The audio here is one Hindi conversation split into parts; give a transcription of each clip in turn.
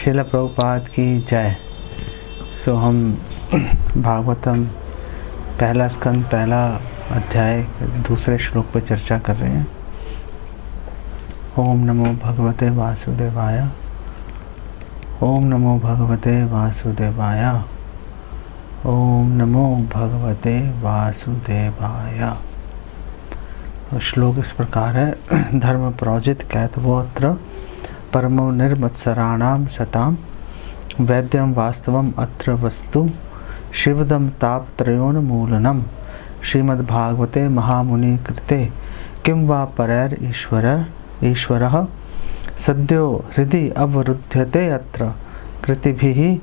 श्रील प्रभुपाद की जय। सो हम भागवतम पहला स्कंद पहला अध्याय दूसरे श्लोक पर चर्चा कर रहे हैं। ओम नमो भगवते वासुदेवाय। ओम नमो भगवते वासुदेवाय। ओम नमो भगवते वासुदेवाय। श्लोक इस प्रकार है। धर्म प्रोजित कैतवोत्र परमो निर्मत्सराणाम सताम वैद्यम वास्तवम अत्र वस्तु शिवदम तापत्रयोन्मूलनम श्रीमद्भागवते महामुनि कृते किं वा परैर ईश्वरः सद्यो हृदि अवरुध्यते अत्र कृतिभिः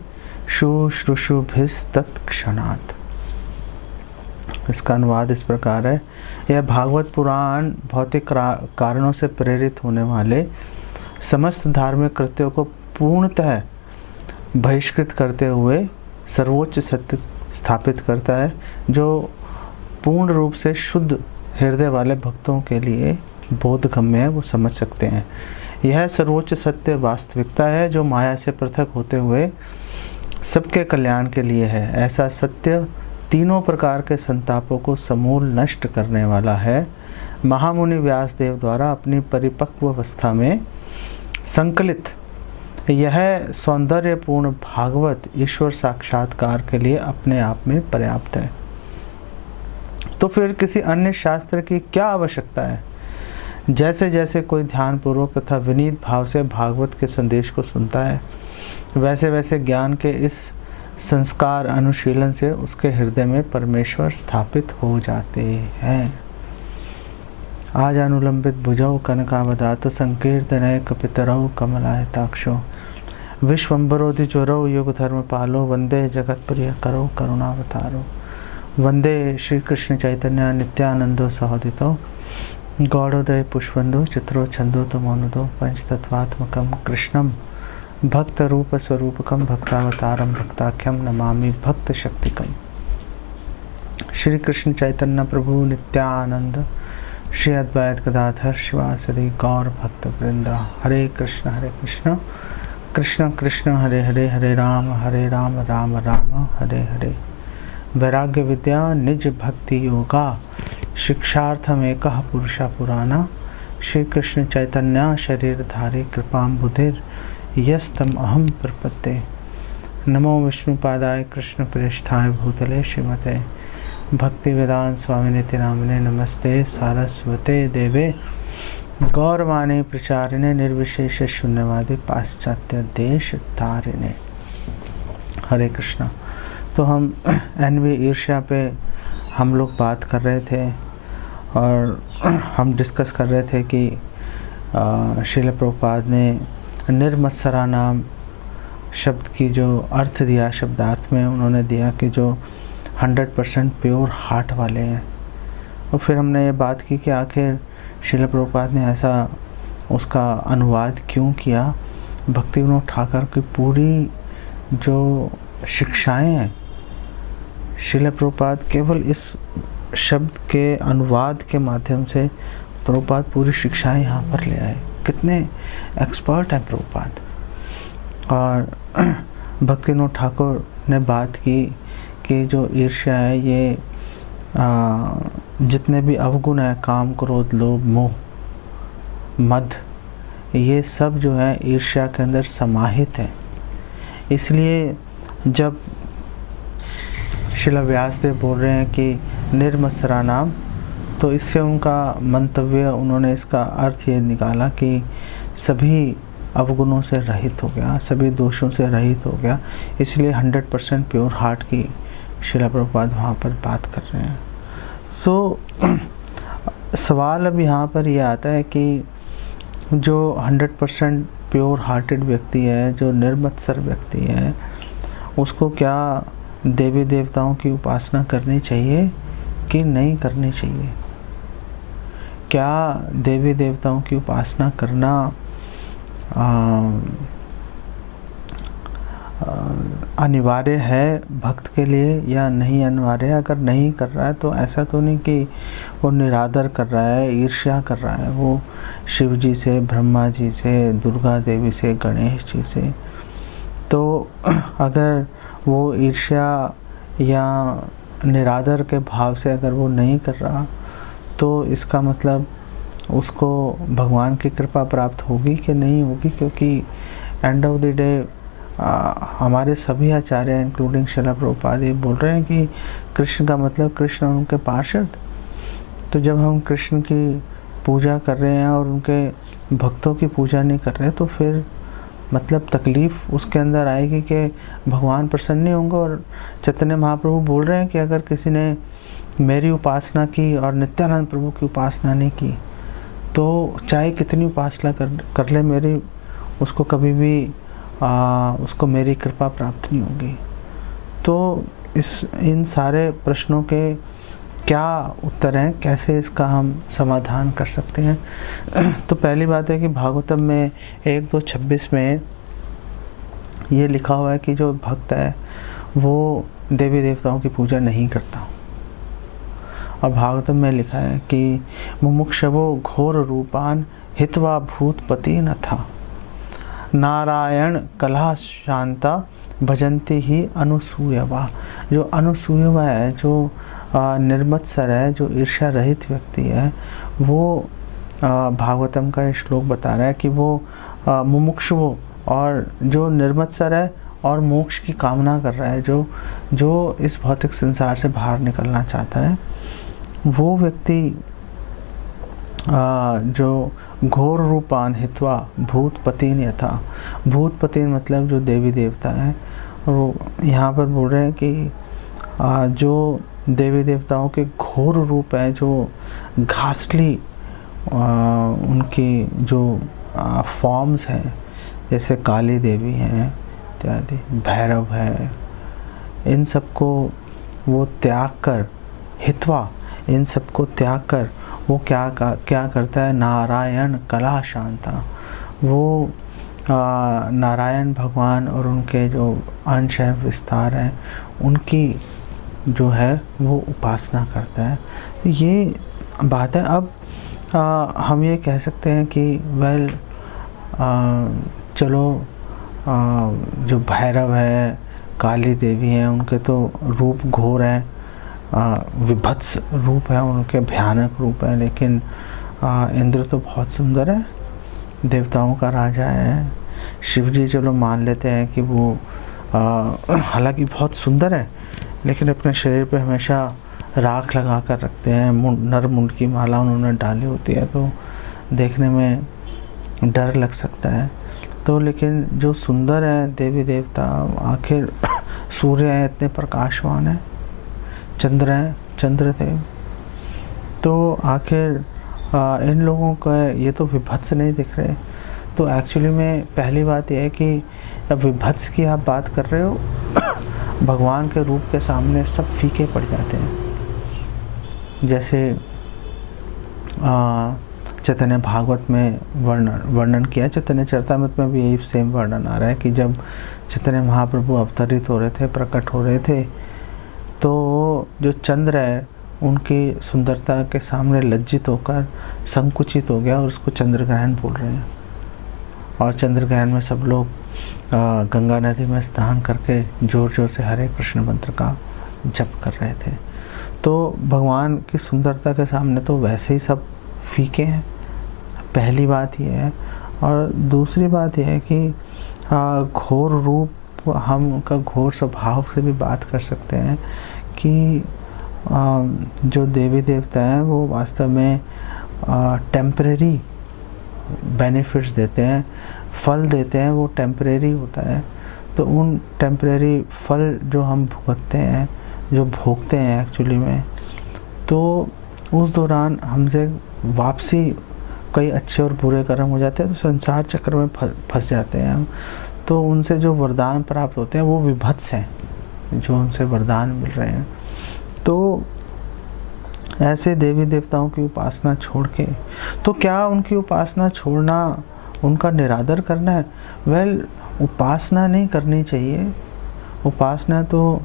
शुश्रूषुभिस्तत्क्षणात्। इसका अनुवाद इस प्रकार है। यह भागवत पुराण भौतिक कारणों से प्रेरित होने वाले समस्त धार्मिक कृत्यों को पूर्णतः बहिष्कृत करते हुए सर्वोच्च सत्य स्थापित करता है, जो पूर्ण रूप से शुद्ध हृदय वाले भक्तों के लिए बोधगम्य है, वो समझ सकते हैं। यह सर्वोच्च सत्य वास्तविकता है जो माया से पृथक होते हुए सबके कल्याण के लिए है। ऐसा सत्य तीनों प्रकार के संतापों को समूल नष्ट करने वाला है। महामुनि व्यासदेव द्वारा अपनी परिपक्व अवस्था में संकलित यह सौंदर्यपूर्ण भागवत ईश्वर साक्षात्कार के लिए अपने आप में पर्याप्त है। तो फिर किसी अन्य शास्त्र की क्या आवश्यकता है? जैसे जैसे कोई ध्यानपूर्वक तथा विनीत भाव से भागवत के संदेश को सुनता है, वैसे वैसे ज्ञान के इस संस्कार अनुशीलन से उसके हृदय में परमेश्वर स्थापित हो जाते हैं। आज अनुलंबित भुजौ कनकावदात संकीर्तनय कपितरौ कमलायताक्षो विश्वम्बरो द्विज्वरौ युग धर्म पालो वंदे जगत प्रिय करो करुणावतारो वंदे श्री कृष्ण चैतन्य नित्यानंदो सहोदितो गौड़ोदय पुष्पंदो चित्रो छंदो तमोनुदो पंचतत्वात्मकं कृष्णं भक्त रूप स्वरूपकम भक्तावतारम भक्ताख्यम नमामि भक्त शक्तिकम। श्री कृष्ण चैतन्य प्रभु नित्यानंद श्री अद्वैत गदाधर शिवासदि गौर भक्त वृंदा। हरे कृष्ण कृष्ण कृष्ण हरे हरे हरे राम राम राम हरे हरे। वैराग्य विद्या निज भक्ति योगा शिक्षार्थमेकः पुरुषा पुराना श्री कृष्ण चैतन्य शरीरधारी कृपाम्बुधिर यस्तम अहम प्रपत्ते। नमो विष्णुपादाय कृष्ण प्रेष्ठाय भूतले श्रीमते भक्ति वेदांत स्वामिनिति नामिने नमस्ते सारस्वते देवे गौरवाणी प्रचारिणे निर्विशेष शून्यवादी पाश्चात्य देश तारिणे। हरे कृष्णा। तो हम एनवी ईर्ष्या पे हम लोग बात कर रहे थे और हम डिस्कस कर रहे थे कि श्रील प्रभुपाद ने निर्मत्सरा नाम शब्द की जो अर्थ दिया, शब्दार्थ में उन्होंने दिया कि जो 100% प्योर हार्ट वाले हैं। और फिर हमने ये बात की कि आखिर श्रील प्रभुपाद ने ऐसा उसका अनुवाद क्यों किया। भक्ति विनोद ठाकुर की पूरी जो शिक्षाएं हैं, श्रील प्रभुपाद केवल इस शब्द के अनुवाद के माध्यम से प्रभुपाद पूरी शिक्षाएं यहाँ पर ले आए। कितने एक्सपर्ट हैं प्रभुपाद। और भक्ति विनोद ठाकुर ने बात की कि जो ईर्ष्या है, ये जितने भी अवगुण है, काम क्रोध लोभ मोह मद, ये सब जो है ईर्ष्या के अंदर समाहित है। इसलिए जब श्रील व्यासदेव बोल रहे हैं कि निर्मत्सरा नाम, तो इससे उनका मंतव्य, उन्होंने इसका अर्थ ये निकाला कि सभी अवगुणों से रहित हो गया, सभी दोषों से रहित हो गया। इसलिए 100% प्योर हार्ट की श्रील प्रभुपाद वहाँ पर बात कर रहे हैं। सो सवाल अब यहाँ पर यह आता है कि जो 100% प्योर हार्टेड व्यक्ति है, जो निर्मत्सर व्यक्ति है, उसको क्या देवी देवताओं की उपासना करनी चाहिए कि नहीं करनी चाहिए? क्या देवी देवताओं की उपासना करना अनिवार्य है भक्त के लिए या नहीं अनिवार्य है? अगर नहीं कर रहा है तो ऐसा तो नहीं कि वो निरादर कर रहा है, ईर्ष्या कर रहा है। वो शिव जी से, ब्रह्मा जी से, दुर्गा देवी से, गणेश जी से, तो अगर वो ईर्ष्या या निरादर के भाव से अगर वो नहीं कर रहा, तो इसका मतलब उसको भगवान की कृपा प्राप्त होगी कि नहीं होगी, क्योंकि एंड ऑफ द डे हमारे सभी आचार्य इंक्लूडिंग श्रील प्रभुपाद ये बोल रहे हैं कि कृष्ण का मतलब कृष्ण और उनके पार्षद। तो जब हम कृष्ण की पूजा कर रहे हैं और उनके भक्तों की पूजा नहीं कर रहे, तो फिर मतलब तकलीफ़ उसके अंदर आएगी कि भगवान प्रसन्न नहीं होंगे। और चैतन्य महाप्रभु बोल रहे हैं कि अगर किसी ने मेरी उपासना की और नित्यानंद प्रभु की उपासना नहीं की, तो चाहे कितनी उपासना कर ले मेरी, उसको कभी भी उसको मेरी कृपा प्राप्त नहीं होगी। तो इन सारे प्रश्नों के क्या उत्तर हैं, कैसे इसका हम समाधान कर सकते हैं? तो पहली बात है कि भागवतम में 1:2:26 में ये लिखा हुआ है कि जो भक्त है वो देवी देवताओं की पूजा नहीं करता। और भागवतम में लिखा है कि मुमुक्षवो घोर रूपान हित्वा भूतपति न था, नारायण कला शांता भजंती ही अनुसूयवा। जो अनुसूयवा है, जो निर्मत्सर है, जो ईर्ष्या रहित व्यक्ति है, वो भागवतम का श्लोक बता रहा है कि वो मुमुक्षु और जो निर्मत्सर है और मोक्ष की कामना कर रहा है, जो इस भौतिक संसार से बाहर निकलना चाहता है, वो व्यक्ति जो घोर रूपान हित्वा भूतपति यथा। भूतपति मतलब जो देवी देवता है, वो यहाँ पर बोल रहे हैं कि जो देवी देवताओं के घोर रूप है, जो घासली उनकी जो फॉर्म्स हैं, जैसे काली देवी हैं इत्यादि, भैरव है, इन सबको वो त्याग कर, हित्वा, इन सबको त्याग कर वो क्या करता है? नारायण कला शांता। वो नारायण भगवान और उनके जो अंश हैं, विस्तार हैं, उनकी जो है वो उपासना करता है। तो ये बात है। अब हम ये कह सकते हैं कि चलो जो भैरव है, काली देवी हैं, उनके तो रूप घोर हैं, विभत्स रूप है उनके, भयानक रूप है, लेकिन इंद्र तो बहुत सुंदर है, देवताओं का राजा है। शिव जी चलो मान लेते हैं कि वो हालांकि बहुत सुंदर है, लेकिन अपने शरीर पे हमेशा राख लगा कर रखते हैं, नर मुंड की माला उन्होंने डाली होती है, तो देखने में डर लग सकता है। तो लेकिन जो सुंदर है देवी देवता, आखिर सूर्य है, इतने प्रकाशवान है, चंद्र है, चंद्रदेव, तो आखिर इन लोगों का ये तो विभत्स नहीं दिख रहे। तो एक्चुअली में पहली बात यह है कि अब विभत्स की आप बात कर रहे हो, भगवान के रूप के सामने सब फीके पड़ जाते हैं। जैसे चैतन्य भागवत में वर्णन किया, चैतन्य चरितामृत में भी यही सेम वर्णन आ रहा है कि जब चैतन्य महाप्रभु अवतरित हो रहे थे, प्रकट हो रहे थे, तो जो चंद्र है उनकी सुंदरता के सामने लज्जित होकर संकुचित हो गया और उसको चंद्र ग्रहण बोल रहे हैं। और चंद्र ग्रहण में सब लोग गंगा नदी में स्नान करके जोर जोर से हरे कृष्ण मंत्र का जप कर रहे थे। तो भगवान की सुंदरता के सामने तो वैसे ही सब फीके हैं, पहली बात ये है। और दूसरी बात यह है कि घोर रूप, हम उनका घोर स्वभाव से भी बात कर सकते हैं कि जो देवी देवता हैं वो वास्तव में टेम्परेरी बेनिफिट्स देते हैं, फल देते हैं, वो टेम्परेरी होता है। तो उन टेम्परेरी फल जो हम भुगतते हैं, जो भोगते हैं एक्चुअली में, तो उस दौरान हमसे वापसी कई अच्छे और बुरे कर्म हो जाते हैं, तो संसार चक्र में फंस जाते हैं हम। तो उनसे जो वरदान प्राप्त होते हैं वो विभत्स हैं, जो उनसे वरदान मिल रहे हैं। तो ऐसे देवी देवताओं की उपासना छोड़ के, तो क्या उनकी उपासना छोड़ना उनका निरादर करना है? वेल, उपासना नहीं करनी चाहिए। उपासना तो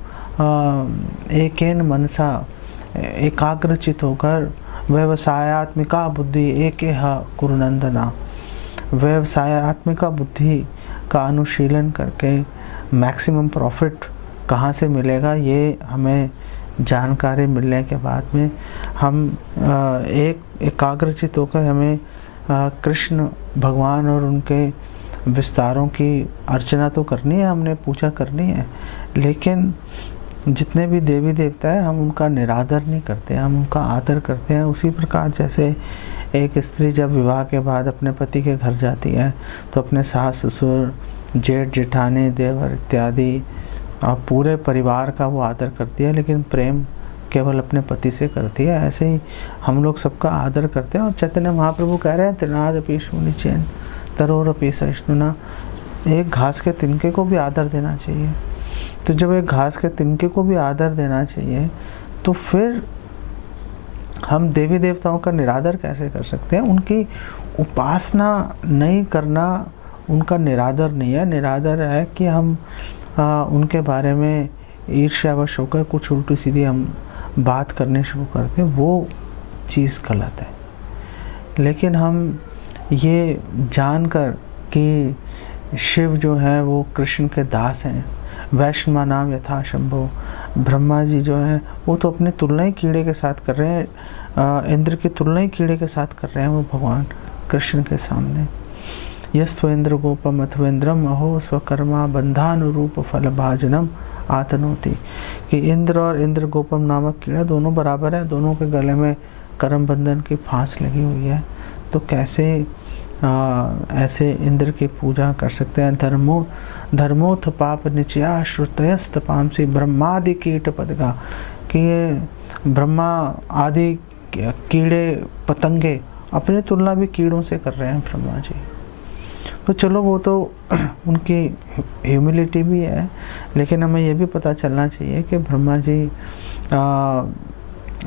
एकेन मनसा, एकाग्रचित होकर, व्यवसायत्मिका बुद्धि एकेह कुरुनंदना, व्यवसायत्मिका बुद्धि का अनुशीलन करके मैक्सिमम प्रॉफिट कहाँ से मिलेगा, ये हमें जानकारी मिलने के बाद में हम एकाग्रचित होकर हमें कृष्ण भगवान और उनके विस्तारों की अर्चना तो करनी है, हमने पूजा करनी है, लेकिन जितने भी देवी देवता है हम उनका निरादर नहीं करते, हम उनका आदर करते हैं। उसी प्रकार जैसे एक स्त्री जब विवाह के बाद अपने पति के घर जाती है तो अपने सास ससुर जेठ जेठानी देवर इत्यादि पूरे परिवार का वो आदर करती है, लेकिन प्रेम केवल अपने पति से करती है। ऐसे ही हम लोग सबका आदर करते हैं। और चैतन्य महाप्रभु कह रहे हैं त्रिनाद अपि शूनिचेन तरोर अपि सहिष्णुना, एक घास के तिनके को भी आदर देना चाहिए। तो जब एक घास के तिनके को भी आदर देना चाहिए तो फिर हम देवी देवताओं का निरादर कैसे कर सकते हैं? उनकी उपासना नहीं करना उनका निरादर नहीं है। निरादर है कि हम उनके बारे में ईर्ष्यावश होकर कुछ उल्टी सीधी हम बात करने शुरू करते हैं, वो चीज़ गलत है। लेकिन हम ये जानकर कि शिव जो है वो कृष्ण के दास हैं, वैष्णवा नाम यथा शंभो, ब्रह्मा जी जो हैं वो तो अपनी तुलना ही कीड़े के साथ कर रहे हैं, इंद्र की तुलना ही कीड़े के साथ कर रहे हैं वो भगवान कृष्ण के सामने। यस्वेंद्र गोपम अथवेंद्रम अहो स्वकर्मा बंधानुरूप फल भाजनम आतनोति, कि इंद्र और इंद्र गोपम नामक कीड़ा दोनों बराबर है, दोनों के गले में कर्म बंधन की फांस लगी हुई है। तो कैसे ऐसे इंद्र की पूजा कर सकते हैं? धर्मोथ पाप निचया श्रुतयस्त पामसी ब्रह्मादि कीट पदगा, कि ये ब्रह्मा आदि कीड़े पतंगे अपनी तुलना भी कीड़ों से कर रहे हैं ब्रह्मा जी। तो चलो वो तो उनकी ह्यूमिलिटी भी है, लेकिन हमें ये भी पता चलना चाहिए कि ब्रह्मा जी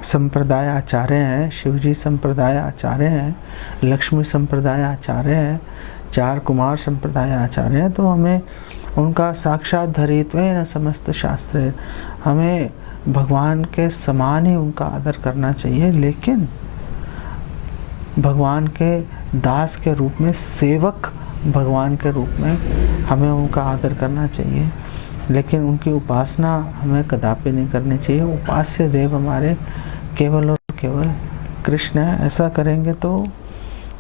संप्रदाय आचार्य हैं, शिवजी संप्रदाय आचार्य हैं, लक्ष्मी संप्रदाय आचार्य हैं, चार कुमार संप्रदाय आचार्य हैं। तो हमें उनका साक्षात धरित्वेन समस्त शास्त्र, हमें भगवान के समान ही उनका आदर करना चाहिए, लेकिन भगवान के दास के रूप में, सेवक भगवान के रूप में हमें उनका आदर करना चाहिए, लेकिन उनकी उपासना हमें कदापि नहीं करनी चाहिए। उपास्य देव हमारे केवल और केवल कृष्ण है। ऐसा करेंगे तो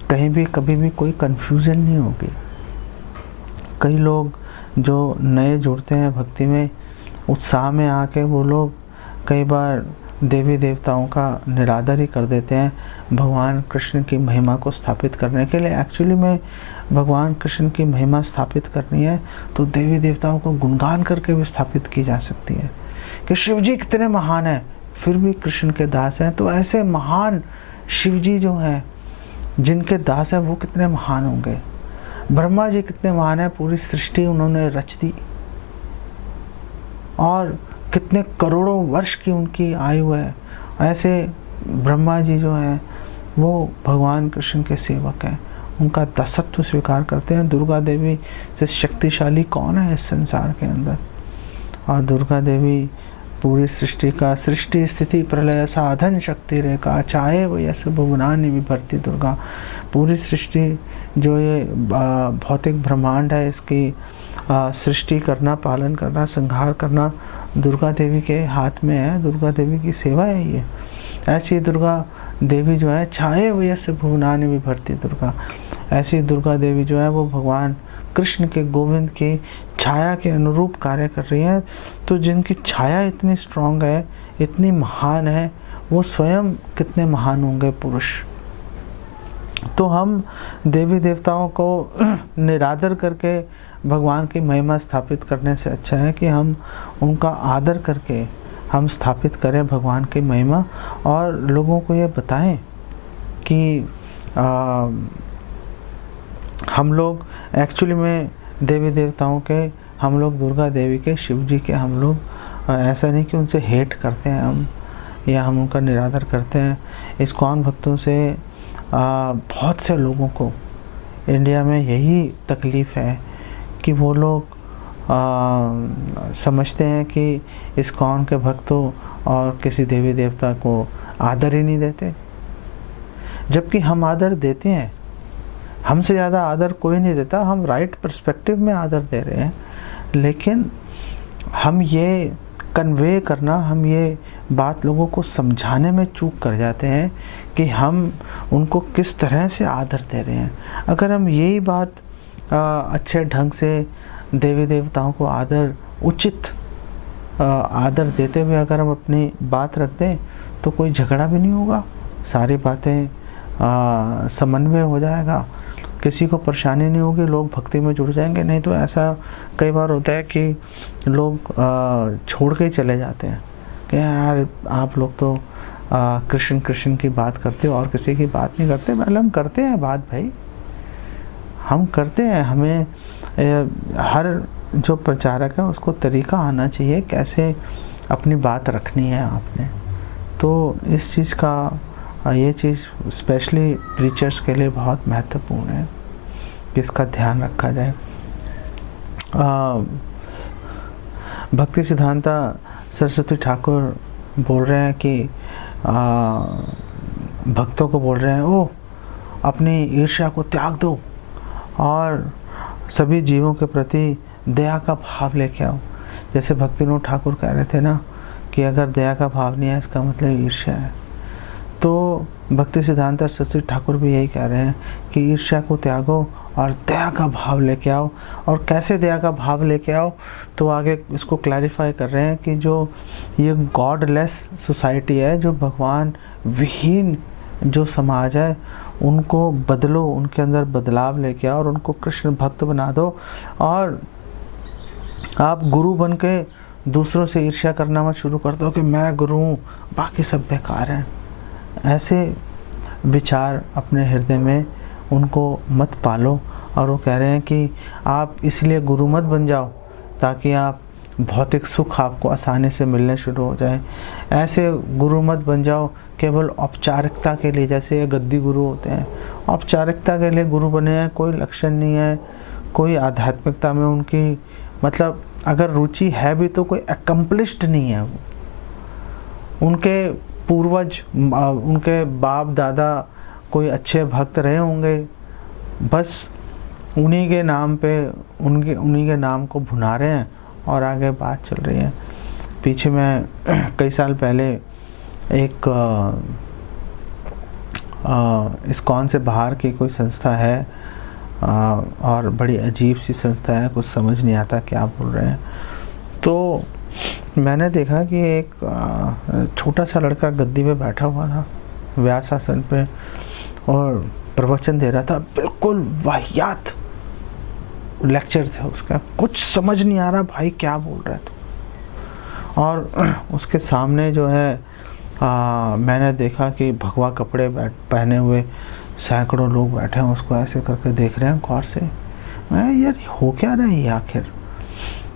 कहीं भी कभी भी कोई कन्फ्यूज़न नहीं होगी। कई लोग जो नए जुड़ते हैं भक्ति में, उत्साह में आके वो लोग कई बार देवी देवताओं का निरादर ही कर देते हैं भगवान कृष्ण की महिमा को स्थापित करने के लिए। एक्चुअली में भगवान कृष्ण की महिमा स्थापित करनी है तो देवी देवताओं को गुणगान करके भी स्थापित की जा सकती है कि शिव जी कितने महान हैं, फिर भी कृष्ण के दास हैं। तो ऐसे महान शिव जी जो हैं, जिनके दास हैं, वो कितने महान होंगे। ब्रह्मा जी कितने महान हैं, पूरी सृष्टि उन्होंने रच दी और कितने करोड़ों वर्ष की उनकी आयु है। ऐसे ब्रह्मा जी जो हैं वो भगवान कृष्ण के सेवक हैं, उनका दासत्व स्वीकार करते हैं। दुर्गा देवी से शक्तिशाली कौन है इस संसार के अंदर? और दुर्गा देवी पूरी सृष्टि का सृष्टि स्थिति प्रलय साधन शक्ति रेखा चाहे वो यश भुवनानि विभर्ति दुर्गा। पूरी सृष्टि जो ये भौतिक ब्रह्मांड है, इसकी सृष्टि करना, पालन करना, संहार करना दुर्गा देवी के हाथ में है। दुर्गा देवी की सेवा है ये। ऐसी दुर्गा देवी जो है छाए वयस्य भुवनानि विभर्ति दुर्गा, ऐसी दुर्गा देवी जो है वो भगवान कृष्ण के गोविंद की छाया के अनुरूप कार्य कर रही है। तो जिनकी छाया इतनी स्ट्रांग है, इतनी महान है, वो स्वयं कितने महान होंगे पुरुष। तो हम देवी देवताओं को निरादर करके भगवान की महिमा स्थापित करने से अच्छा है कि हम उनका आदर करके हम स्थापित करें भगवान की महिमा, और लोगों को ये बताएं कि हम लोग एक्चुअली में देवी देवताओं के, हम लोग दुर्गा देवी के, शिव जी के, हम लोग ऐसा नहीं कि उनसे हेट करते हैं हम, या हम उनका निरादर करते हैं। इस्कॉन भक्तों से बहुत से लोगों को इंडिया में यही तकलीफ़ है कि वो लोग समझते हैं कि इस्कॉन के भक्तों और किसी देवी देवता को आदर ही नहीं देते, जबकि हम आदर देते हैं। हमसे ज़्यादा आदर कोई नहीं देता, हम राइट पर्सपेक्टिव में आदर दे रहे हैं। लेकिन हम ये कन्वे करना, हम ये बात लोगों को समझाने में चूक कर जाते हैं कि हम उनको किस तरह से आदर दे रहे हैं। अगर हम यही बात अच्छे ढंग से देवी देवताओं को उचित आदर देते हुए अगर हम अपनी बात रख दें तो कोई झगड़ा भी नहीं होगा, सारी बातें समन्वय हो जाएगा, किसी को परेशानी नहीं होगी, लोग भक्ति में जुड़ जाएंगे। नहीं तो ऐसा कई बार होता है कि लोग छोड़ के ही चले जाते हैं कि यार आप लोग तो कृष्ण कृष्ण की बात करते हो और किसी की बात नहीं करते। पहले हम करते हैं बात भाई, हम करते हैं। हमें हर जो प्रचारक है उसको तरीका आना चाहिए कैसे अपनी बात रखनी है आपने। तो इस चीज़ का ये चीज़ स्पेशली प्रीचर्स के लिए बहुत महत्वपूर्ण है कि इसका ध्यान रखा जाए। भक्ति सिद्धांता सरस्वती ठाकुर बोल रहे हैं कि भक्तों को बोल रहे हैं, ओ अपनी ईर्ष्या को त्याग दो और सभी जीवों के प्रति दया का भाव लेके आओ। जैसे भक्तिविनोद ठाकुर कह रहे थे ना कि अगर दया का भाव नहीं है इसका मतलब ईर्ष्या है। तो भक्ति सिद्धांत सरस्वती ठाकुर भी यही कह रहे हैं कि ईर्ष्या को त्यागो और दया का भाव लेके आओ। और कैसे दया का भाव लेके आओ, तो आगे इसको क्लैरिफाई कर रहे हैं कि जो ये गॉडलेस सोसाइटी है, जो भगवान विहीन जो समाज है, उनको बदलो, उनके अंदर बदलाव लेके आओ और उनको कृष्ण भक्त बना दो। और आप गुरु बन के दूसरों से ईर्ष्या करना मत शुरू कर दो कि मैं गुरु हूँ बाकी सब बेकार हैं। ऐसे विचार अपने हृदय में उनको मत पालो। और वो कह रहे हैं कि आप इसलिए गुरु मत बन जाओ ताकि आप भौतिक सुख आपको आसानी से मिलने शुरू हो जाए। ऐसे गुरु मत बन जाओ केवल औपचारिकता के लिए, जैसे ये गद्दी गुरु होते हैं, औपचारिकता के लिए गुरु बने हैं, कोई लक्षण नहीं है, कोई आध्यात्मिकता में उनकी मतलब अगर रुचि है भी तो कोई अकम्प्लिश्ड नहीं है। वो उनके पूर्वज, उनके बाप दादा कोई अच्छे भक्त रहे होंगे, बस उन्हीं के नाम पे उन्हीं के नाम को भुना रहे हैं और आगे बात चल रही है। पीछे मैं कई साल पहले एक इस्कॉन से बाहर की कोई संस्था है और बड़ी अजीब सी संस्था है, कुछ समझ नहीं आता क्या बोल रहे हैं। तो मैंने देखा कि एक छोटा सा लड़का गद्दी पे बैठा हुआ था व्यास आसन पे और प्रवचन दे रहा था। बिल्कुल वाहियात लेक्चर थे उसका, कुछ समझ नहीं आ रहा भाई क्या बोल रहा था। और उसके सामने जो है मैंने देखा कि भगवा कपड़े पहने हुए सैकड़ों लोग बैठे हैं, उसको ऐसे करके देख रहे हैं गौर से। मैं यार हो क्या रहा है ये आखिर।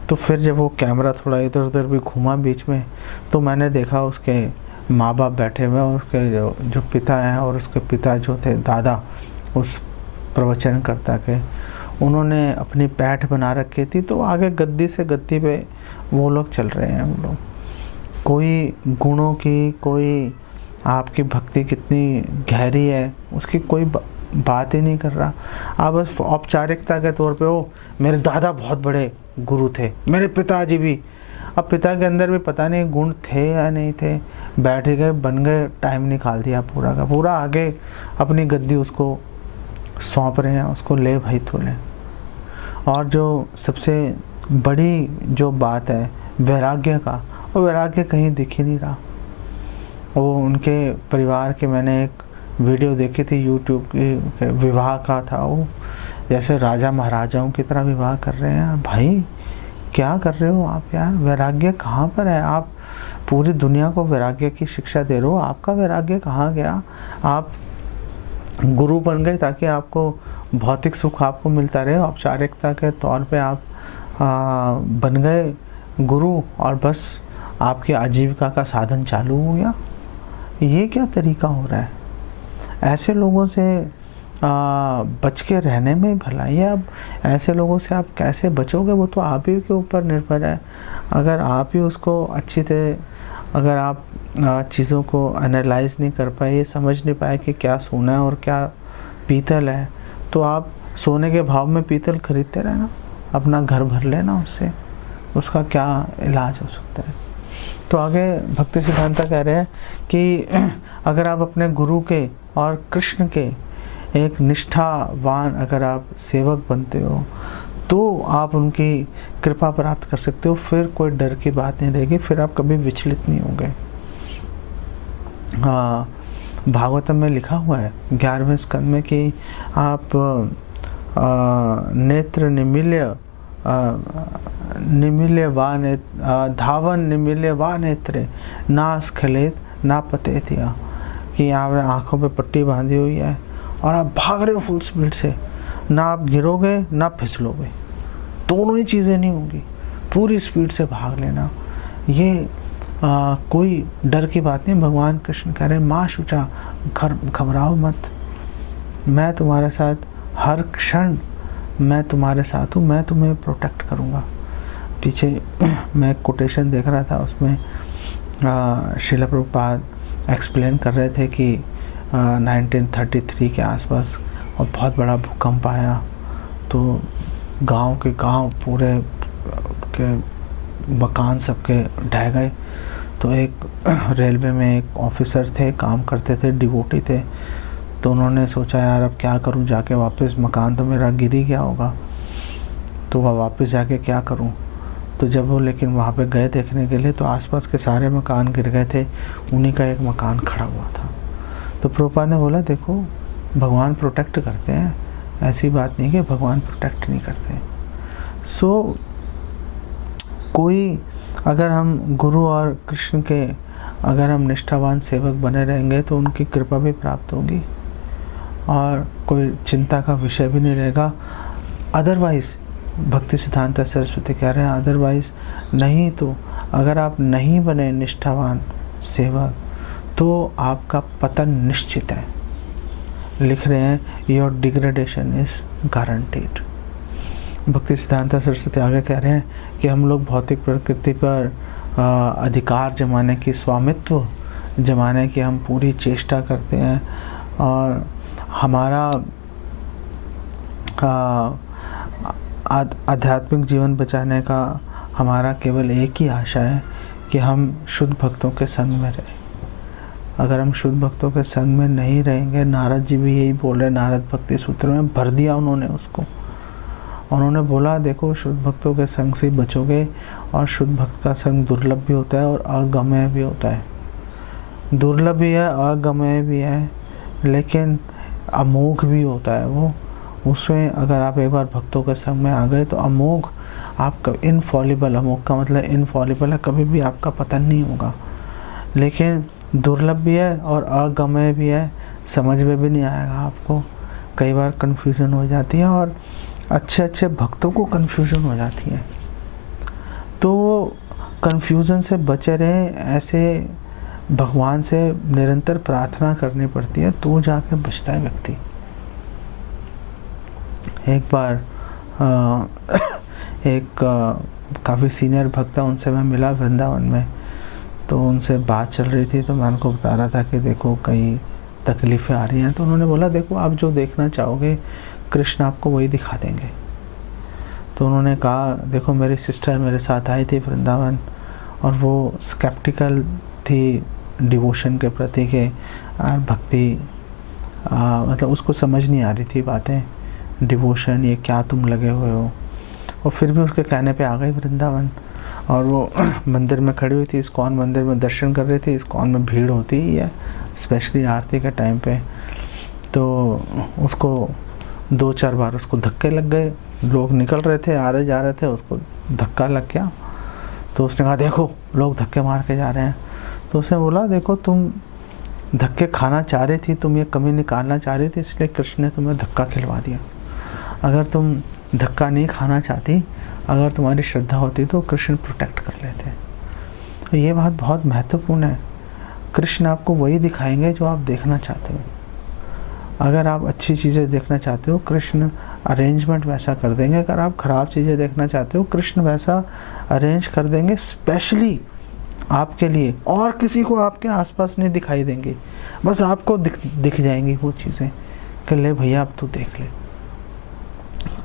तो फिर जब वो कैमरा थोड़ा इधर उधर भी घूमा बीच में, तो मैंने देखा उसके माँ बाप बैठे हुए और उसके जो पिता हैं और उसके पिता जो थे दादा उस प्रवचनकर्ता के, उन्होंने अपनी पैठ बना रखी थी। तो आगे गद्दी से गद्दी पे वो लोग चल रहे हैं। वो लोग कोई गुणों की, कोई आपकी भक्ति कितनी गहरी है उसकी कोई बात ही नहीं कर रहा। आप बस औपचारिकता के तौर पे हो, मेरे दादा बहुत बड़े गुरु थे, मेरे पिताजी भी। अब पिता के अंदर भी पता नहीं गुण थे या नहीं थे, बैठ गए, बन गए, टाइम निकाल दिया पूरा का पूरा, आगे अपनी गद्दी उसको सौंप रहे हैं, उसको ले भाई तू ले। और जो सबसे बड़ी जो बात है वैराग्य का, वो वैराग्य कहीं दिख ही नहीं रहा। वो उनके परिवार के, मैंने एक वीडियो देखी थी यूट्यूब की, विवाह का था वो, जैसे राजा महाराजाओं की तरह विवाह कर रहे हैं। भाई क्या कर रहे हो आप यार, वैराग्य कहाँ पर है? आप पूरी दुनिया को वैराग्य की शिक्षा दे रहे हो, आपका वैराग्य कहाँ गया? आप गुरु बन गए ताकि आपको भौतिक सुख आपको मिलता रहे, औपचारिकता के तौर पे आप बन गए गुरु और बस आपकी आजीविका का साधन चालू हो गया। ये क्या तरीका हो रहा है? ऐसे लोगों से बच के रहने में भलाई है। अब ऐसे लोगों से आप कैसे बचोगे, वो तो आप ही के ऊपर निर्भर है। अगर आप ही उसको अच्छी तरह, अगर आप चीज़ों को एनालाइज नहीं कर पाए, ये समझ नहीं पाए कि क्या सोना है और क्या पीतल है, तो आप सोने के भाव में पीतल खरीदते रहना, अपना घर भर लेना उससे। उसका क्या इलाज हो सकता है। तो आगे भक्ति सिद्धांता कह रहे हैं कि अगर आप अपने गुरु के और कृष्ण के एक निष्ठावान अगर आप सेवक बनते हो तो आप उनकी कृपा प्राप्त कर सकते हो, फिर कोई डर की बात नहीं रहेगी, फिर आप कभी विचलित नहीं होंगे। हाँ, भागवतम में लिखा हुआ है 11वें स्कंद में कि आप नेत्र निमिल्य वा धावन निमिल्य वा नेत्रे ना स्खलित ना पतेतिया, कि आपने आँखों पे पट्टी बांधी हुई है और आप भाग रहे हो फुल स्पीड से, ना आप गिरोगे ना फिसलोगे, दोनों ही चीज़ें नहीं होंगी, पूरी स्पीड से भाग लेना। ये कोई डर की बात नहीं। भगवान कृष्ण कह रहे हैं माँ शुचा, घबराओ मत, मैं तुम्हारे साथ हर क्षण, मैं तुम्हारे साथ हूँ, मैं तुम्हें प्रोटेक्ट करूँगा। पीछे मैं कोटेशन देख रहा था, उसमें श्रील प्रभुपाद एक्सप्लेन कर रहे थे कि 1933 के आसपास और बहुत बड़ा भूकंप आया तो गांव के गांव पूरे के मकान सबके ढह गए। तो एक रेलवे में एक ऑफिसर थे, काम करते थे, डिवोटी थे, तो उन्होंने सोचा यार अब क्या करूं, जाके वापस, मकान तो मेरा गिर ही गया होगा, तो वह वापस जाके क्या करूं। तो जब वो लेकिन वहाँ पे गए देखने के लिए तो आसपास के सारे मकान गिर गए थे, उन्हीं का एक मकान खड़ा हुआ था। तो प्रभुपाद ने बोला देखो भगवान प्रोटेक्ट करते हैं, ऐसी बात नहीं कि भगवान प्रोटेक्ट नहीं करते। सो कोई अगर हम गुरु और कृष्ण के अगर हम निष्ठावान सेवक बने रहेंगे तो उनकी कृपा भी प्राप्त होगी और कोई चिंता का विषय भी नहीं रहेगा। अदरवाइज भक्ति सिद्धांत सरस्वती कह रहे हैं अदरवाइज नहीं, तो अगर आप नहीं बने निष्ठावान सेवक तो आपका पतन निश्चित है। लिख रहे हैं योर डिग्रेडेशन इज गारंटीड। भक्ति सिद्धांत सरस्वती आगे कह रहे हैं कि हम लोग भौतिक प्रकृति पर अधिकार जमाने की, स्वामित्व जमाने की हम पूरी चेष्टा करते हैं और हमारा आध्यात्मिक जीवन बचाने का हमारा केवल एक ही आशा है कि हम शुद्ध भक्तों के संग में रहें। अगर हम शुद्ध भक्तों के संग में नहीं रहेंगे, नारद जी भी यही बोल रहे, नारद भक्ति सूत्र में भर दिया उन्होंने उसको। उन्होंने बोला देखो शुद्ध भक्तों के संग से बचोगे, और शुद्ध भक्त का संग दुर्लभ भी होता है और अगम्य भी होता है। दुर्लभ भी है, अगम्य भी है, लेकिन अमोघ भी होता है वो। उसमें अगर आप एक बार भक्तों के संग में आ गए तो अमोघ, आपका इनफॉलिबल, अमोघ का मतलब इनफॉलिबल है, कभी भी आपका पतन नहीं होगा। लेकिन दुर्लभ भी है और अगम्य भी है, समझ में भी नहीं आएगा आपको, कई बार कन्फ्यूज़न हो जाती है और अच्छे अच्छे भक्तों को कन्फ्यूज़न हो जाती है। तो कन्फ्यूज़न से बचे रहें, ऐसे भगवान से निरंतर प्रार्थना करनी पड़ती है तो जाके बचता है व्यक्ति। एक बार काफ़ी सीनियर भक्त था, उनसे मैं मिला वृंदावन में, तो उनसे बात चल रही थी, तो मैं उनको बता रहा था कि देखो कई तकलीफ़ें आ रही हैं। तो उन्होंने बोला देखो आप जो देखना चाहोगे कृष्ण आपको वही दिखा देंगे। तो उन्होंने कहा देखो मेरी सिस्टर मेरे साथ आई थी वृंदावन और वो स्केप्टिकल थी डिवोशन के प्रति के भक्ति, मतलब उसको समझ नहीं आ रही थी बातें, डिवोशन ये क्या तुम लगे हुए हो। और फिर भी उसके कहने पे आ गई वृंदावन और वो मंदिर में खड़ी हुई थी, इस्कॉन मंदिर में दर्शन कर रही थी। इस्कॉन में भीड़ होती ही है स्पेशली आरती के टाइम पे। तो उसको 2-4 बार उसको धक्के लग गए, लोग निकल रहे थे, आ रहे जा रहे थे, उसको धक्का लग गया। तो उसने कहा देखो लोग धक्के मार के जा रहे हैं। तो उसने बोला देखो तुम धक्के खाना चाह रही थी, तुम ये कमी निकालना चाह रही थी, इसलिए कृष्ण ने तुम्हें धक्का खिलवा दिया। अगर तुम धक्का नहीं खाना चाहती, अगर तुम्हारी श्रद्धा होती तो कृष्ण प्रोटेक्ट कर लेते। तो ये बात बहुत महत्वपूर्ण है। कृष्ण आपको वही दिखाएंगे जो आप देखना चाहते हो। अगर आप अच्छी चीज़ें देखना चाहते हो कृष्ण अरेंजमेंट वैसा कर देंगे, अगर आप ख़राब चीज़ें देखना चाहते हो कृष्ण वैसा अरेंज कर देंगे स्पेशली आपके लिए, और किसी को आपके आसपास नहीं दिखाई देंगे, बस आपको दिख जाएंगी वो चीज़ें कि ले भैया अब तू देख ले।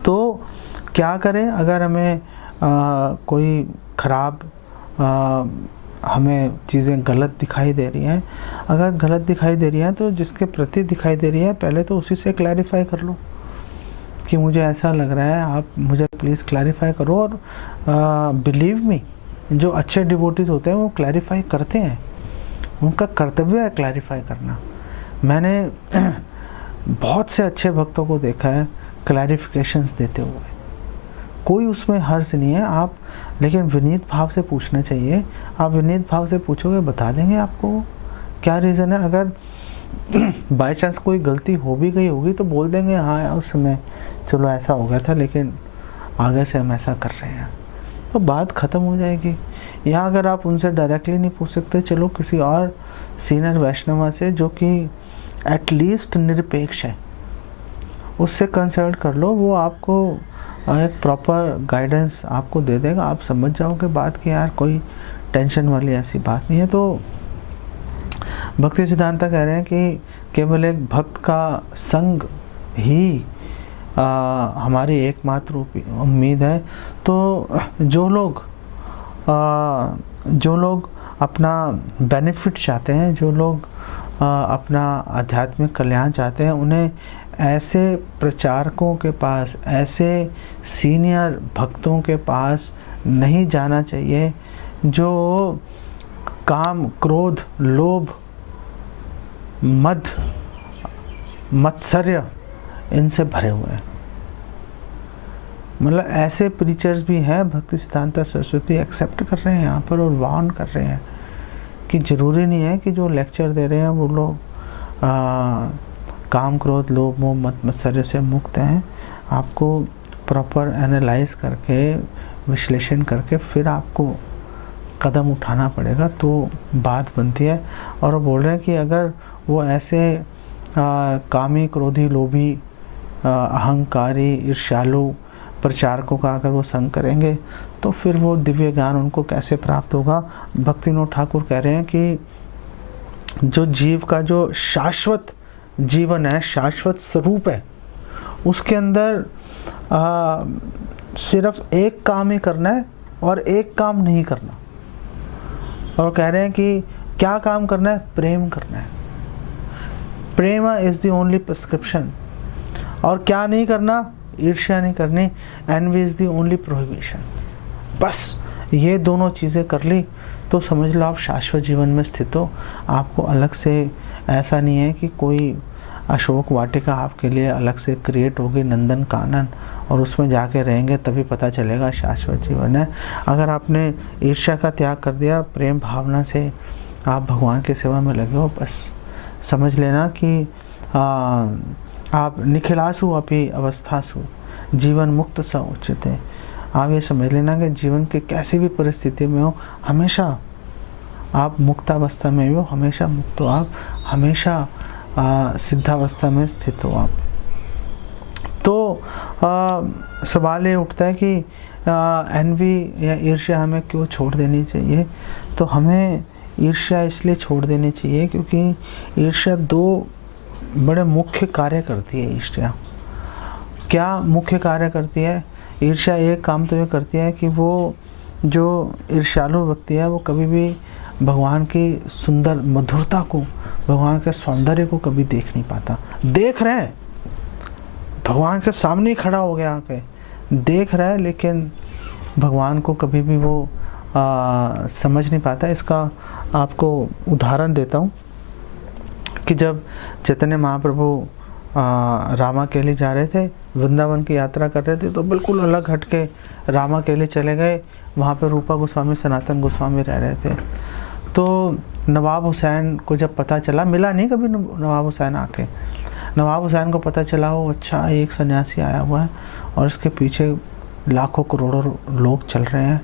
तो क्या करें, अगर हमें कोई ख़राब हमें चीज़ें गलत दिखाई दे रही हैं, अगर गलत दिखाई दे रही हैं तो जिसके प्रति दिखाई दे रही है पहले तो उसी से क्लैरिफाई कर लो कि मुझे ऐसा लग रहा है, आप मुझे प्लीज़ क्लैरिफाई करो। और बिलीव मी, जो अच्छे डिवोटीज होते हैं वो क्लैरिफाई करते हैं, उनका कर्तव्य है क्लैरिफाई करना। मैंने बहुत से अच्छे भक्तों को देखा है क्लैरिफिकेशंस देते हुए, कोई उसमें हर्ज नहीं है। आप लेकिन विनीत भाव से पूछना चाहिए, आप विनीत भाव से पूछोगे बता देंगे आपको क्या रीज़न है। अगर बाय चांस कोई गलती हो भी गई होगी तो बोल देंगे हाँ यार उस समय चलो ऐसा हो गया था, लेकिन आगे से हम ऐसा कर रहे हैं, तो बात ख़त्म हो जाएगी। या अगर आप उनसे डायरेक्टली नहीं पूछ सकते, चलो किसी और सीनियर वैष्णव से जो कि एटलीस्ट निरपेक्ष है उससे कंसल्ट कर लो, वो आपको एक प्रॉपर गाइडेंस आपको दे देगा, आप समझ जाओगे बात कि यार कोई टेंशन वाली ऐसी बात नहीं है। तो भक्ति सिद्धांत कह रहे हैं कि केवल एक भक्त का संग ही हमारी एकमात्र उम्मीद है। तो जो लोग अपना बेनिफिट चाहते हैं, जो लोग अपना आध्यात्मिक कल्याण चाहते हैं, उन्हें ऐसे प्रचारकों के पास, ऐसे सीनियर भक्तों के पास नहीं जाना चाहिए जो काम, क्रोध, लोभ, मद, मत्सर्य इनसे भरे हुए हैं। मतलब ऐसे प्रीचर्स भी हैं, भक्ति सिद्धांत सरस्वती एक्सेप्ट कर रहे हैं यहाँ पर और वार्न कर रहे हैं कि ज़रूरी नहीं है कि जो लेक्चर दे रहे हैं वो लोग काम, क्रोध, लोभ, मोह, मद, मत्सर्य से मुक्त हैं। आपको प्रॉपर एनालाइज करके, विश्लेषण करके फिर आपको कदम उठाना पड़ेगा, तो बात बनती है। और वो बोल रहे हैं कि अगर वो ऐसे कामी, क्रोधी, लोभी, अहंकारी, ईर्ष्यालु प्रचारकों का अगर वो संग करेंगे तो फिर वो दिव्य ज्ञान उनको कैसे प्राप्त होगा। भक्तिविनोद ठाकुर कह रहे हैं कि जो जीव का जो शाश्वत जीवन है, शाश्वत स्वरूप है, उसके अंदर सिर्फ एक काम ही करना है और एक काम नहीं करना। और कह रहे हैं कि क्या काम करना है? प्रेम करना है। प्रेम इज द ओनली प्रिस्क्रिप्शन। और क्या नहीं करना? ईर्ष्या नहीं करनी। Envy is the only prohibition. बस ये दोनों चीज़ें कर ली तो समझ लो आप शाश्वत जीवन में स्थित हो। आपको अलग से ऐसा नहीं है कि कोई अशोक वाटिका आपके लिए अलग से क्रिएट होगी, नंदन कानन, और उसमें जाके रहेंगे तभी पता चलेगा शाश्वत जीवन है। अगर आपने ईर्ष्या का त्याग कर दिया, प्रेम भावना से आप भगवान की सेवा में लगे हो, बस समझ लेना कि आप निखिलासु अपि अवस्थासु जीवन मुक्त स उच्यते। आप ये समझ लेना कि जीवन के कैसी भी परिस्थिति में हो, हमेशा आप मुक्तावस्था में हो, हमेशा मुक्त हो, आप हमेशा सिद्धावस्था में स्थित हो आप। तो सवाल ये उठता है कि एनवी या ईर्ष्या हमें क्यों छोड़ देनी चाहिए। तो हमें ईर्ष्या इसलिए छोड़ देनी चाहिए क्योंकि ईर्ष्या दो बड़े मुख्य कार्य करती है। ईर्ष्या क्या मुख्य कार्य करती है? ईर्ष्या एक काम तो ये करती है कि वो जो ईर्ष्यालु व्यक्ति है वो कभी भी भगवान की सुंदर मधुरता को, भगवान के सौंदर्य को कभी देख नहीं पाता। देख रहे हैं, भगवान के सामने ही खड़ा हो गया आके देख रहा है, लेकिन भगवान को कभी भी वो समझ नहीं पाता। इसका आपको उदाहरण देता हूँ कि जब चैतन्य महाप्रभु रामा केली जा रहे थे, वृंदावन की यात्रा कर रहे थे, तो बिल्कुल अलग हट के रामा केली चले गए। वहाँ पे रूपा गोस्वामी, सनातन गोस्वामी रह रहे थे। तो नवाब हुसैन को जब पता चला, मिला नहीं कभी नवाब हुसैन आके, नवाब हुसैन को पता चला वो अच्छा एक सन्यासी आया हुआ है और इसके पीछे लाखों करोड़ों लोग चल रहे हैं।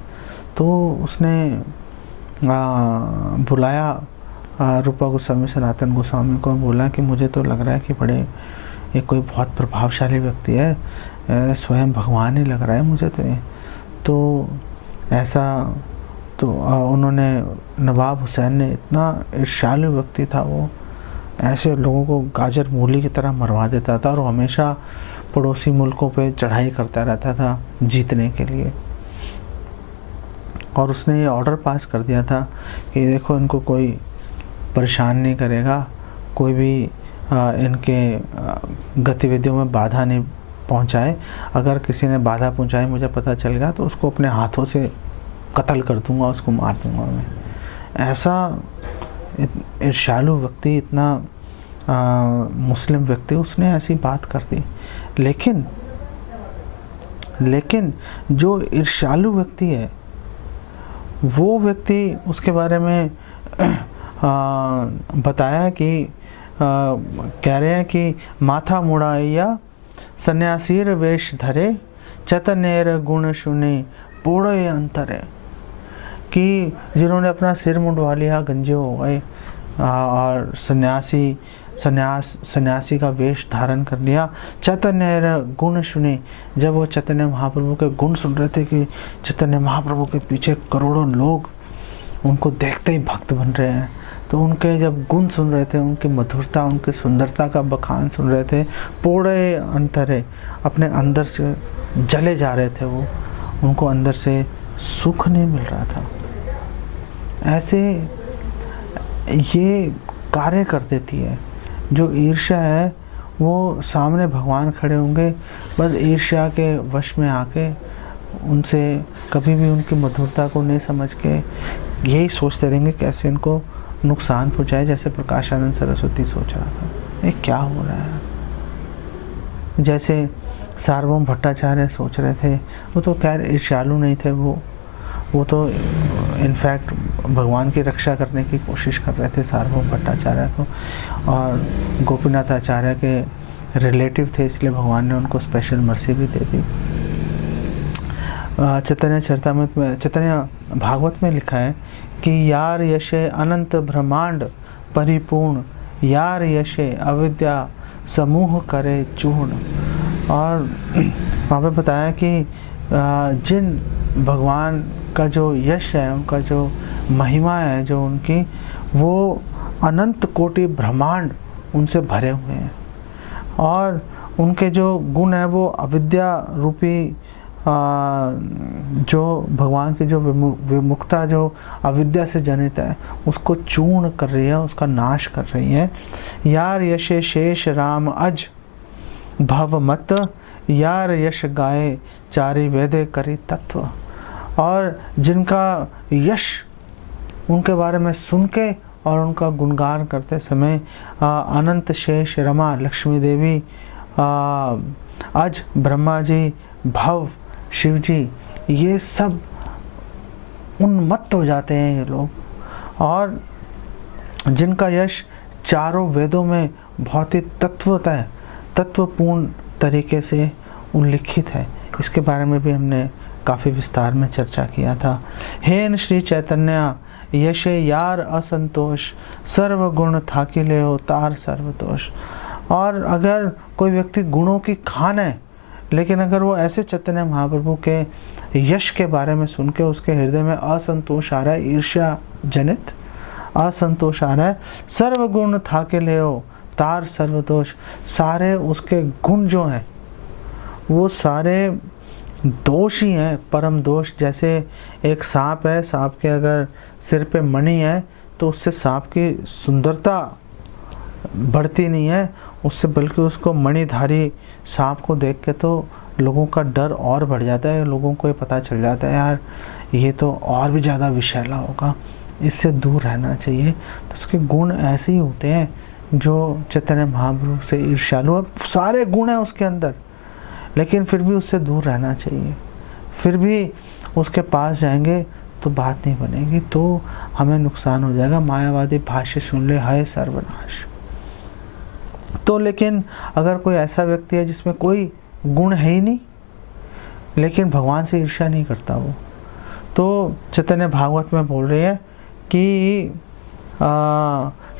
तो उसने बुलाया रूपा गोस्वामी, सनातन गोस्वामी को, बोला कि मुझे तो लग रहा है कि बड़े ये कोई बहुत प्रभावशाली व्यक्ति है, स्वयं भगवान ही लग रहा है मुझे तो ऐसा। तो उन्होंने, नवाब हुसैन ने, इतना ईर्ष्यालु व्यक्ति था वो, ऐसे लोगों को गाजर मूली की तरह मरवा देता था और हमेशा पड़ोसी मुल्कों पे चढ़ाई करता रहता था जीतने के लिए। और उसने ये ऑर्डर पास कर दिया था कि देखो इनको कोई परेशान नहीं करेगा, कोई भी इनके गतिविधियों में बाधा नहीं पहुंचाए। अगर किसी ने बाधा पहुंचाई मुझे पता चल गया तो उसको अपने हाथों से कत्ल कर दूंगा, उसको मार दूंगा मैं। ऐसा ईर्ष्यालु व्यक्ति, इतना मुस्लिम व्यक्ति, उसने ऐसी बात कर दी। लेकिन जो ईर्ष्यालु व्यक्ति है वो व्यक्ति, उसके बारे में बताया कि कह रहे हैं कि माथा मुड़ाइया सन्यासीर वेश धरे चतनेर गुण सुने पोड़े अंतरे, कि जिन्होंने अपना सिर मुंडवा लिया, गंजे हो गए और सन्यासी का वेश धारण कर लिया। चैतन्य गुण सुने, जब वो चैतन्य महाप्रभु के गुण सुन रहे थे कि चैतन्य महाप्रभु के पीछे करोड़ों लोग उनको देखते ही भक्त बन रहे हैं, तो उनके जब गुण सुन रहे थे, उनकी मधुरता, उनकी सुंदरता का बखान सुन रहे थे, पोड़े अंतरे, अपने अंदर से जले जा रहे थे वो, उनको अंदर से सुख नहीं मिल रहा था। ऐसे ये कार्य कर देती है। जो ईर्ष्या है वो सामने भगवान खड़े होंगे, बस ईर्ष्या के वश में आके उनसे कभी भी उनकी मधुरता को नहीं समझ के यही सोचते रहेंगे कैसे इनको नुकसान पहुंचाए, जैसे प्रकाशानंद सरस्वती सोच रहा था ये क्या हो रहा है। जैसे सार्वभौम भट्टाचार्य सोच रहे थे, वो तो खैर ईर्ष्यालु नहीं थे, वो तो इनफैक्ट भगवान की रक्षा करने की कोशिश कर रहे थे सार्वभौम भट्टाचार्य तो, और गोपीनाथ आचार्य के रिलेटिव थे, इसलिए भगवान ने उनको स्पेशल मर्सी भी दे दी। चैतन्य भागवत में लिखा है कि यार यशे अनंत ब्रह्मांड परिपूर्ण, यार यशे अविद्या समूह करे चूर्ण। और वहाँ पे बताया कि जिन भगवान का जो यश है, उनका जो महिमा है, जो उनकी, वो अनंत कोटि ब्रह्मांड उनसे भरे हुए हैं, और उनके जो गुण है वो अविद्या रूपी जो भगवान की जो विमुक्ता जो अविद्या से जनित है उसको चूर्ण कर रही है, उसका नाश कर रही है। यार यशे शेष राम अज भव मत, यार यश गाए चारि वेदे करी तत्व। और जिनका यश उनके बारे में सुन के और उनका गुणगान करते समय अनंत शेष रमा लक्ष्मी देवी, अज ब्रह्मा जी, भव शिव जी, ये सब उन्मत्त हो जाते हैं ये लोग, और जिनका यश चारों वेदों में बहुत ही तत्वपूर्ण तरीके से उल्लिखित है। इसके बारे में भी हमने काफ़ी विस्तार में चर्चा किया था। हेन श्री चैतन्य यशे यार असंतोष, सर्व गुण थाकी ले हो तार सर्वतोष। और अगर कोई व्यक्ति गुणों की खान है, लेकिन अगर वो ऐसे चैतन्य महाप्रभु के यश के बारे में सुन के उसके हृदय में असंतोष आ रहा है, ईर्ष्या जनित असंतोष आ रहा है, सर्व गुण थाके ले हो तार सर्वदोष, सारे उसके गुण जो हैं वो सारे दोष ही हैं, परम दोष। जैसे एक सांप है, सांप के अगर सिर पे मणि है तो उससे सांप की सुंदरता बढ़ती नहीं है, उससे बल्कि उसको मणिधारी सांप को देख के तो लोगों का डर और बढ़ जाता है। लोगों को ये पता चल जाता है यार ये तो और भी ज़्यादा विषैला होगा, इससे दूर रहना चाहिए। तो उसके गुण ऐसे ही होते हैं जो चैतन्य महाप्रभु से ईर्ष्यालु है, सारे गुण हैं उसके अंदर, लेकिन फिर भी उससे दूर रहना चाहिए। फिर भी उसके पास जाएंगे तो बात नहीं बनेगी, तो हमें नुकसान हो जाएगा। मायावादी भाष्य सुन ले है सर्वनाश। तो लेकिन अगर कोई ऐसा व्यक्ति है जिसमें कोई गुण है ही नहीं, लेकिन भगवान से ईर्ष्या नहीं करता वो, तो चैतन्य भागवत में बोल रही है कि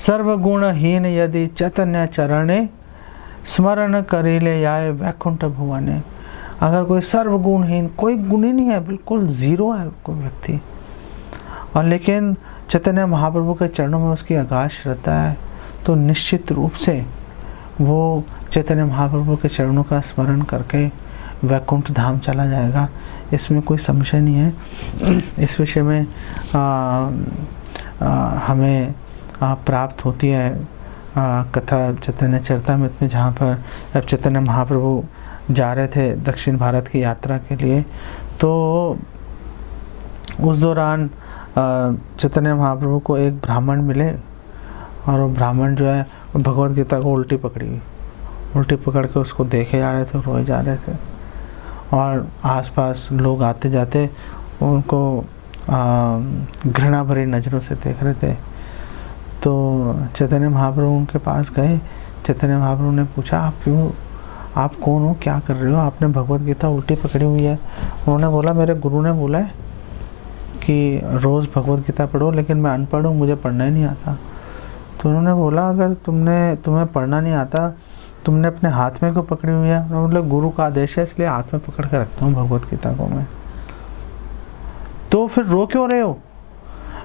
सर्वगुणहीन यदि चैतन्य चरणे, स्मरण करेले याय वैकुंठ भुवने। अगर कोई सर्वगुणहीन, कोई गुण ही नहीं है, बिल्कुल जीरो है कोई व्यक्ति, और लेकिन चैतन्य महाप्रभु के चरणों में उसकी अगाध श्रद्धा है, तो निश्चित रूप से वो चैतन्य महाप्रभु के चरणों का स्मरण करके वैकुंठ धाम चला जाएगा, इसमें कोई संशय नहीं है। इस विषय में हमें प्राप्त होती है कथा चैतन्य चरितामृत में, जहाँ पर जब चैतन्य महाप्रभु जा रहे थे दक्षिण भारत की यात्रा के लिए, तो उस दौरान चैतन्य महाप्रभु को एक ब्राह्मण मिले, और वो ब्राह्मण जो है भगवद गीता को उल्टी पकड़ के उसको देखे जा रहे थे, रोए जा रहे थे, और आसपास लोग आते जाते उनको घृणा भरी नज़रों से देख रहे थे। तो चैतन्य महाप्रभु उनके पास गए। चैतन्य महाप्रभु ने पूछा, आप कौन हो, क्या कर रहे हो, आपने भगवद गीता उल्टी पकड़ी हुई है। उन्होंने बोला, मेरे गुरु ने बोला है कि रोज़ भगवद गीता पढ़ो, लेकिन मैं अनपढ़ हूँ, मुझे पढ़ना ही नहीं आता। तो उन्होंने बोला, अगर तुम्हें पढ़ना नहीं आता, तुमने अपने हाथ में क्यों पकड़ी हुई है। उन्होंने बोला, गुरु का आदेश है, इसलिए हाथ में पकड़ कर रखता हूँ भगवद गीता को मैं। तो फिर रो क्यों रहे हो।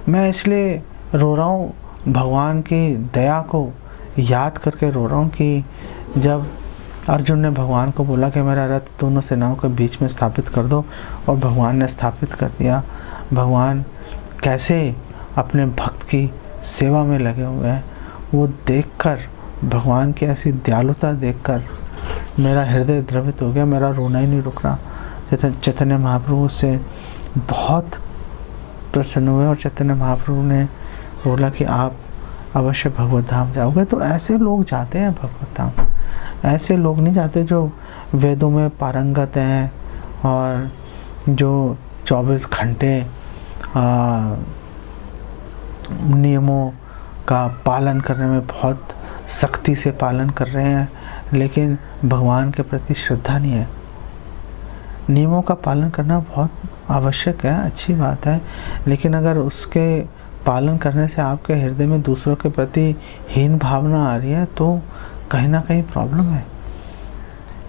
मैं इसलिए रो रहा हूँ, भगवान की दया को याद करके रो रहा हूँ कि जब अर्जुन ने भगवान को बोला कि मेरा रथ दोनों सेनाओं के बीच में स्थापित कर दो, और भगवान ने स्थापित कर दिया। भगवान कैसे अपने भक्त की सेवा में लगे हुए हैं, वो देखकर, भगवान की ऐसी दयालुता देखकर मेरा हृदय द्रवित हो गया, मेरा रोना ही नहीं रुक रहा। चैतन्य महाप्रभु से बहुत प्रसन्न हुए, और चैतन्य महाप्रभु ने बोला कि आप अवश्य भगवत धाम जाओगे। तो ऐसे लोग जाते हैं भगवत धाम, ऐसे लोग नहीं जाते जो वेदों में पारंगत हैं और जो 24 घंटे नियमों का पालन करने में बहुत सख्ती से पालन कर रहे हैं, लेकिन भगवान के प्रति श्रद्धा नहीं है। नियमों का पालन करना बहुत आवश्यक है, अच्छी बात है, लेकिन अगर उसके पालन करने से आपके हृदय में दूसरों के प्रति हीन भावना आ रही है, तो कहीं ना कहीं प्रॉब्लम है।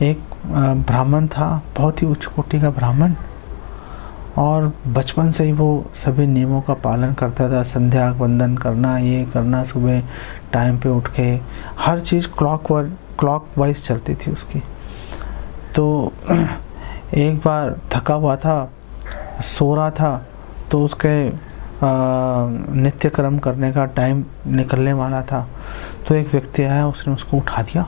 एक ब्राह्मण था, बहुत ही उच्च कोटि का ब्राह्मण, और बचपन से ही वो सभी नियमों का पालन करता था। संध्या वंदन करना, ये करना, सुबह टाइम पे उठ के, हर चीज़ क्लॉक वाइज चलती थी उसकी। तो एक बार थका हुआ था, सो रहा था, तो उसके नित्य कर्म करने का टाइम निकलने वाला था। तो एक व्यक्ति आया, उसने उसको उठा दिया,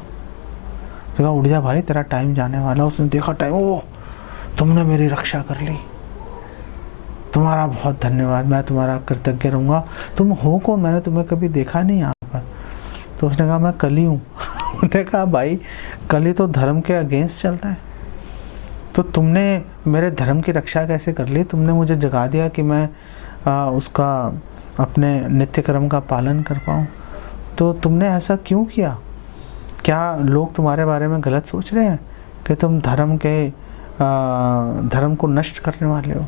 कहा, उठ जा भाई, तेरा टाइम जाने वाला। उसने देखा टाइम, ओ तुमने मेरी रक्षा कर ली, तुम्हारा बहुत धन्यवाद, मैं तुम्हारा कृतज्ञ रहूँगा। तुम हो कौन, मैंने तुम्हें कभी देखा नहीं यहाँ पर। तो उसने कहा, मैं कली हूँ। उसने कहा, भाई कली तो धर्म के अगेंस्ट चलता है, तो तुमने मेरे धर्म की रक्षा कैसे कर ली। तुमने मुझे जगा दिया कि मैं उसका अपने नित्य कर्म का पालन कर पाऊँ, तो तुमने ऐसा क्यों किया। क्या लोग तुम्हारे बारे में गलत सोच रहे हैं कि तुम धर्म को नष्ट करने वाले हो।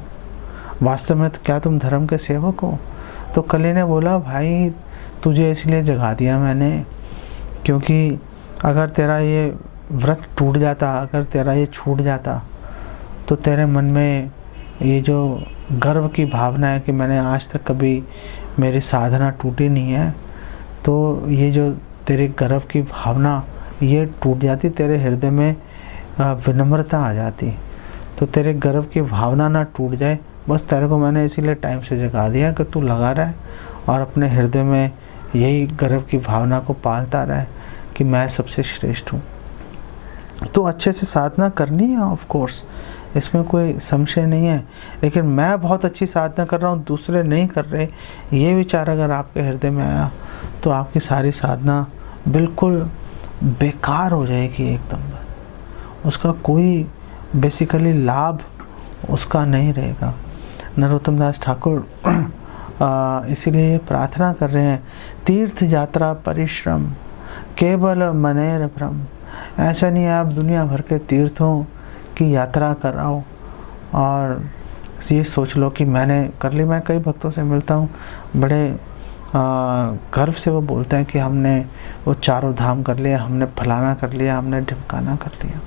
वास्तव में तो क्या तुम धर्म के सेवक हो। तो कली ने बोला, भाई तुझे इसलिए जगा दिया मैंने, क्योंकि अगर तेरा ये व्रत टूट जाता, अगर तेरा ये छूट जाता, तो तेरे मन में ये जो गर्व की भावना है कि मैंने आज तक कभी मेरी साधना टूटी नहीं है, तो ये जो तेरे गर्व की भावना ये टूट जाती, तेरे हृदय में विनम्रता आ जाती। तो तेरे गर्व की भावना ना टूट जाए, बस तेरे को मैंने इसीलिए टाइम से जगा दिया कि तू लगा रहा है और अपने हृदय में यही गर्व की भावना को पालता रहे कि मैं सबसे श्रेष्ठ हूँ। तो अच्छे से साधना करनी है, ऑफ कोर्स, इसमें कोई संशय नहीं है, लेकिन मैं बहुत अच्छी साधना कर रहा हूँ, दूसरे नहीं कर रहे, ये विचार अगर आपके हृदय में आया तो आपकी सारी साधना बिल्कुल बेकार हो जाएगी एकदम। उसका कोई बेसिकली लाभ उसका नहीं रहेगा। नरोत्तम दास ठाकुर इसीलिए प्रार्थना कर रहे हैं, तीर्थ यात्रा परिश्रम केवल मनेर भ्रम। ऐसा नहीं है आप दुनिया भर के तीर्थों की यात्रा कर रहा हो और ये सोच लो कि मैंने कर ली। मैं कई भक्तों से मिलता हूँ, बड़े गर्व से वो बोलते हैं कि हमने वो चारों धाम कर लिया, हमने फलाना कर लिया, हमने ढिमकाना कर लिया।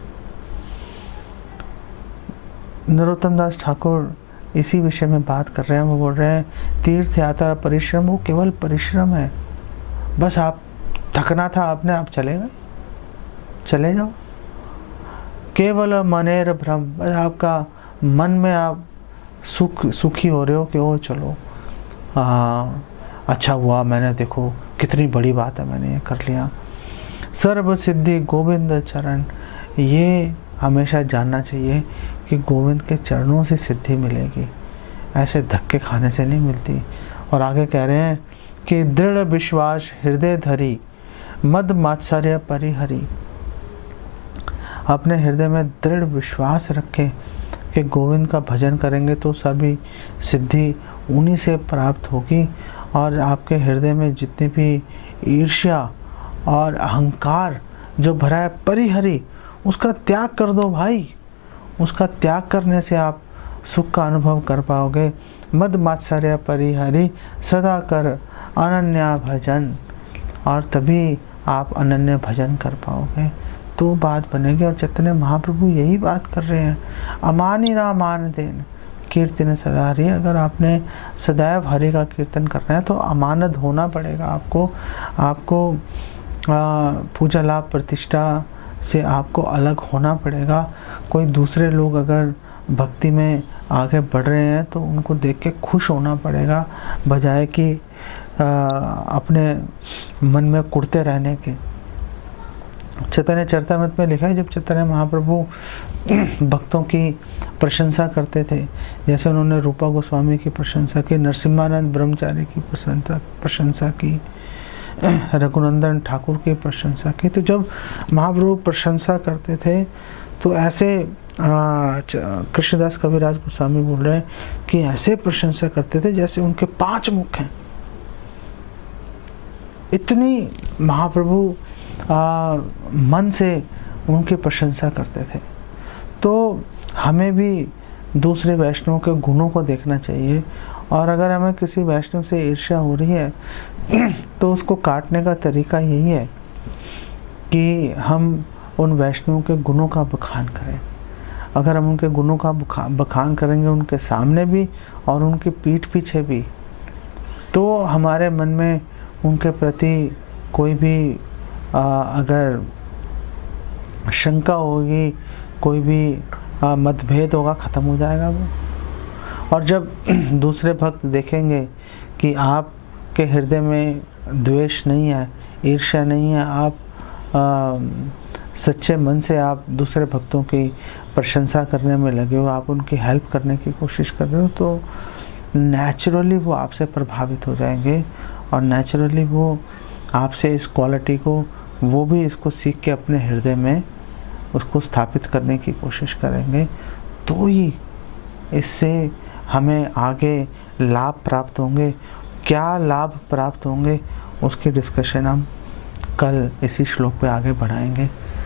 नरोत्तम दास ठाकुर इसी विषय में बात कर रहे हैं। वो बोल रहे हैं तीर्थ यात्रा परिश्रम, वो केवल परिश्रम है। बस आप थकना था आपने, आप चले गए, चले जाओ। केवल मनेर भ्रम, बस आपका मन में आप सुखी हो रहे हो कि ओ चलो अच्छा हुआ, मैंने देखो कितनी बड़ी बात है, मैंने ये कर लिया। सर्व सिद्धि गोविंद चरण, ये हमेशा जानना चाहिए कि गोविंद के चरणों से सिद्धि मिलेगी, ऐसे धक्के खाने से नहीं मिलती। और आगे कह रहे हैं कि दृढ़ विश्वास हृदय धरी, मद मात्सर्य परिहरी। अपने हृदय में दृढ़ विश्वास रखें कि गोविंद का भजन करेंगे तो सभी सिद्धि उन्हीं से प्राप्त होगी। और आपके हृदय में जितनी भी ईर्ष्या और अहंकार जो भरा है, परिहरी, उसका त्याग कर दो भाई। उसका त्याग करने से आप सुख का अनुभव कर पाओगे। मद मात्सर्य परिहरी, सदा कर अनन्या भजन, और तभी आप अनन्य भजन कर पाओगे, तो बात बनेगी। और चैतन्य महाप्रभु यही बात कर रहे हैं, अमानी ना मान देन कीर्तन सदा हरि। अगर आपने सदैव हरि का कीर्तन करना है तो अमानत होना पड़ेगा आपको पूजा लाभ प्रतिष्ठा से आपको अलग होना पड़ेगा। कोई दूसरे लोग अगर भक्ति में आगे बढ़ रहे हैं तो उनको देख के खुश होना पड़ेगा, बजाय कि अपने मन में कुढ़ते रहने के। चैतन्य चरितामृत में लिखा है, जब चैतन्य महाप्रभु भक्तों की प्रशंसा करते थे, जैसे उन्होंने रूपा गोस्वामी की प्रशंसा की, नरसिम्हानंद ब्रह्मचारी की प्रशंसा की, रघुनंदन ठाकुर की प्रशंसा की, तो जब महाप्रभु प्रशंसा करते थे तो ऐसे कृष्णदास कविराज गोस्वामी बोल रहे हैं कि ऐसे प्रशंसा करते थे जैसे उनके 5 मुख हैं। इतनी महाप्रभु मन से उनकी प्रशंसा करते थे। तो हमें भी दूसरे वैष्णव के गुणों को देखना चाहिए, और अगर हमें किसी वैष्णव से ईर्ष्या हो रही है तो उसको काटने का तरीका यही है कि हम उन वैष्णव के गुणों का बखान करें। अगर हम उनके गुणों का बखान करेंगे उनके सामने भी और उनकी पीठ पीछे भी, तो हमारे मन में उनके प्रति कोई भी अगर शंका होगी, कोई भी मतभेद होगा, ख़त्म हो जाएगा वो। और जब दूसरे भक्त देखेंगे कि आपके हृदय में द्वेष नहीं है, ईर्ष्या नहीं है, आप सच्चे मन से आप दूसरे भक्तों की प्रशंसा करने में लगे हो, आप उनकी हेल्प करने की कोशिश कर रहे हो, तो नेचुरली वो आपसे प्रभावित हो जाएंगे, और नेचुरली वो आपसे इस क्वालिटी को, वो भी इसको सीख के अपने हृदय में उसको स्थापित करने की कोशिश करेंगे। तो ही इससे हमें आगे लाभ प्राप्त होंगे। क्या लाभ प्राप्त होंगे उसकी डिस्कशन हम कल इसी श्लोक पे आगे बढ़ाएंगे।